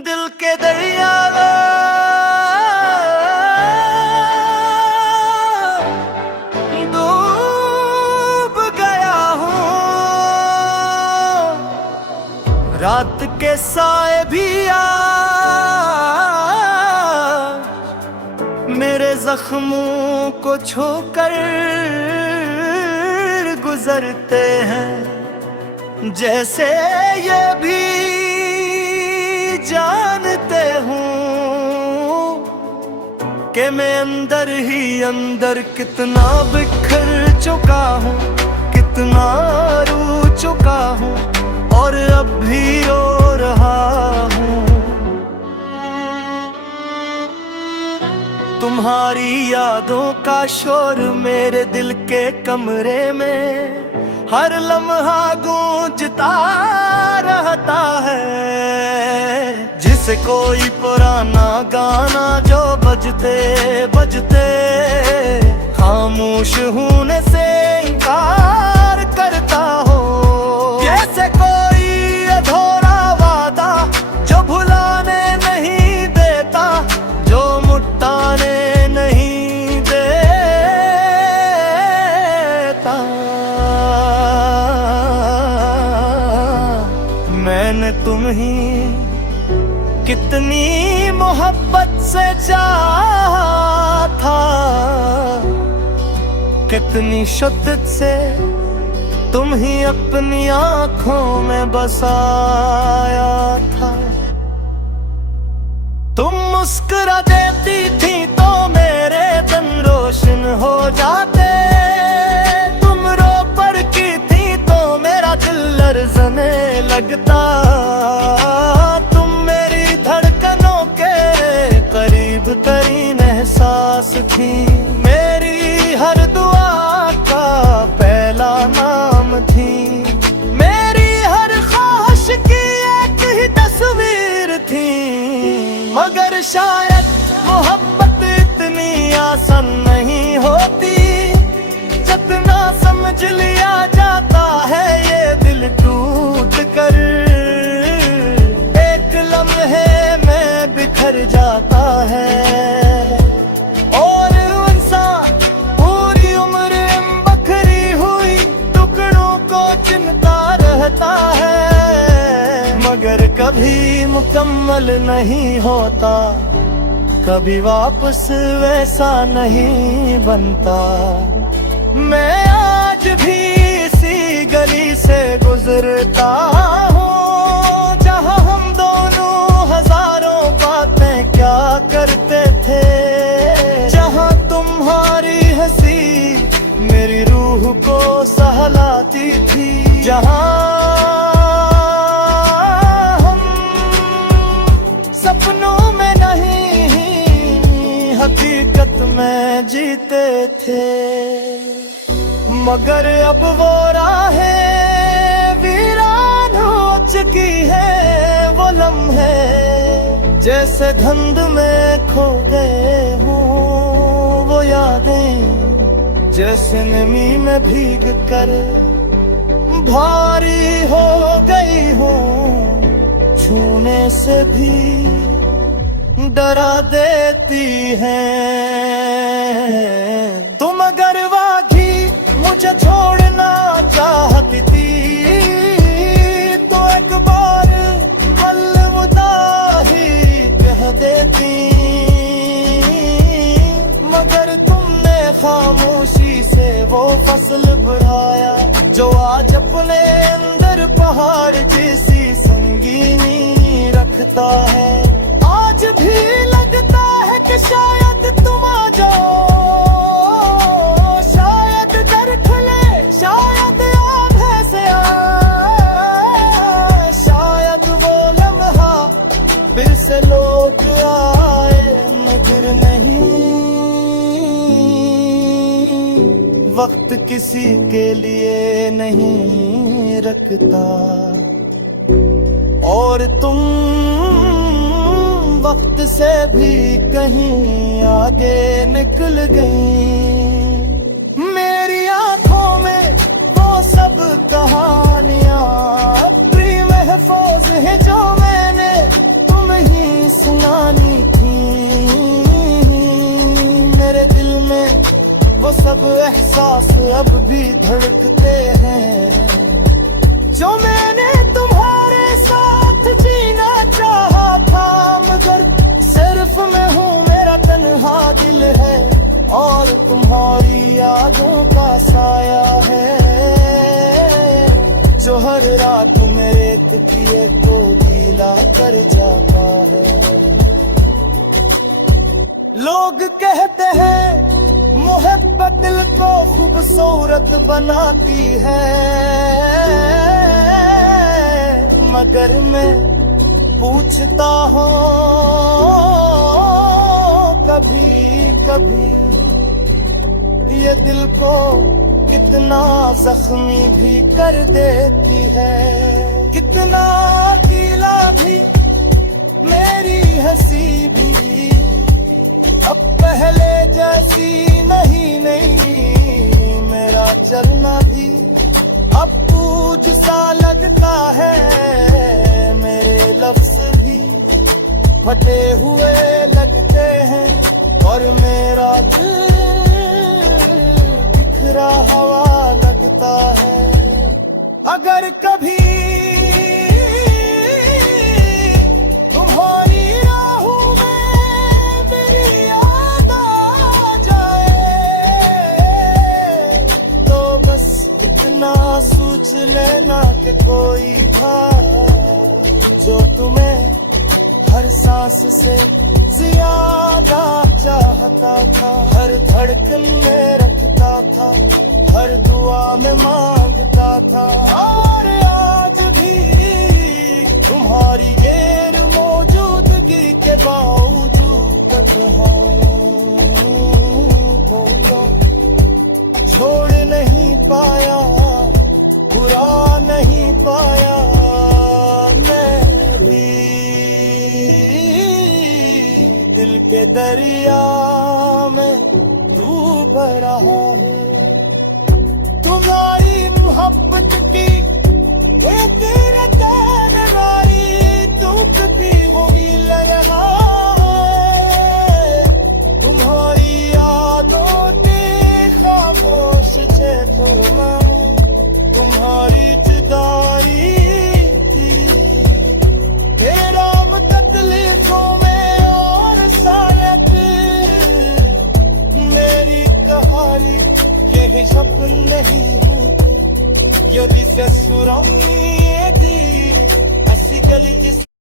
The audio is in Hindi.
दिल के दरिया डूब गया हूँ। रात के साए भी मेरे जख्मों को छूकर गुजरते हैं, जैसे ये भी जानते हूँ कि मैं अंदर ही अंदर कितना बिखर चुका हूँ, कितना रो चुका हूँ और अब भी रो रहा हूँ। तुम्हारी यादों का शोर मेरे दिल के कमरे में हर लम्हा गूंजता रहता है, जिसे कोई पुराना गाना जो बजते बजते खामोश होने से इनकार करता हो। जैसे कोई अधूरा वादा जो भुलाने नहीं देता, जो मुटाने नहीं देता। मैंने तुम्हें कितनी मोहब्बत से चाहा था, कितनी शिद्दत से तुम ही अपनी आंखों में बसाया था। तुम मुस्कुरा देती थी तो मेरे दिन रोशन हो जाते, तुम रो पड़ती थी तो मेरा दिल लरज़ने लगता। तुम मेरी धड़कनों के करीब तरीन एहसास थी, मेरी हर दुआ का पहला नाम थी, मेरी हर ख्वाहिश की एक ही तस्वीर थी। मगर शायद मोहब्बत इतनी आसान नहीं होती, जितना समझ लिया जाता है ये दिल टूट कर एक लम्हे में बिखर जाता है। और इंसान पूरी उम्र बखरी हुई टुकड़ों को चिन्हता रहता है, मगर कभी मुकम्मल नहीं होता, कभी वापस वैसा नहीं बनता। मैं आज भी इसी गली से गुजरता हूँ जहाँ हम दोनों हजारों बातें क्या करते थे, जहाँ तुम्हारी हंसी मेरी रूह को सहलाती थी, जहाँ सपनों में नहीं हकीकत में जीते थे। मगर अब वो राहें वीरान हो चुकी है, वो लम्हे जैसे धुंध में खो गए हूँ, वो यादें जैसे नमी में भीग कर भारी हो गई हूँ, छूने से भी डरा देती हैं। तुम अगर वाकई मुझे छोड़ना चाहती थी तो एक बार अलविदा ही कह देती, मगर तुमने खामोशी से वो फसल बढ़ाया जो आज अपने अंदर पहाड़ जैसी संगीनी रखता है। आज भी लगता है कि शायद तुम आ जाओ, शायद दर खुले, शायद आंखें से आए, शायद वो लम्हा फिर से लौट आए, मगर नहीं। वक्त किसी के लिए नहीं रखता और तुम वक्त से भी कहीं आगे निकल गई। मेरी आंखों में वो सब कहानियां महफूज है जो मैंने तुम ही सब एहसास अब भी धड़कते हैं। जो मैंने तुम्हारे साथ जीना चाहा था, मगर सिर्फ मैं हूँ, मेरा तन्हा दिल है और तुम्हारी यादों का साया है, जो हर रात मेरे तकिए को गीला कर जाता है। लोग कहते हैं मोहब्बत दिल को खूबसूरत बनाती है, मगर मैं पूछता हूँ कभी कभी, ये दिल को कितना जख्मी भी कर देती है। कितना गीला भी मेरी हंसी भी अब पहले जैसी नहीं, मेरा चलना भी अब पूछ सा लगता है, मेरे लफ्ज भी फटे हुए लगते हैं और मेरा दिल बिखरा हवा लगता है। अगर कभी तुम्हारी राहों में मेरी याद आ जाए, तो बस इतना सोच लेना कि कोई था जो तुम्हें हर सांस से ज्यादा चाहता था, हर धड़कन में रखता था, हर दुआ में मांगता था। और आज भी तुम्हारी गैर मौजूदगी के बावजूद छोड़ नहीं पाया, बुरा नहीं पाया मैं भी, दिल के दरिया में डूब रहा है। तुम्हारी मोहब्बत की एक रतन वारी टूटती होगी लगा, तुम्हारी यादों के खामोश चेतों में तुम्हारी जुदाई थी, तेरा तकलीफों में और शायद मेरी कहानी यही सपन नहीं होती, यदि ससुराल थी ऐसी गली जिस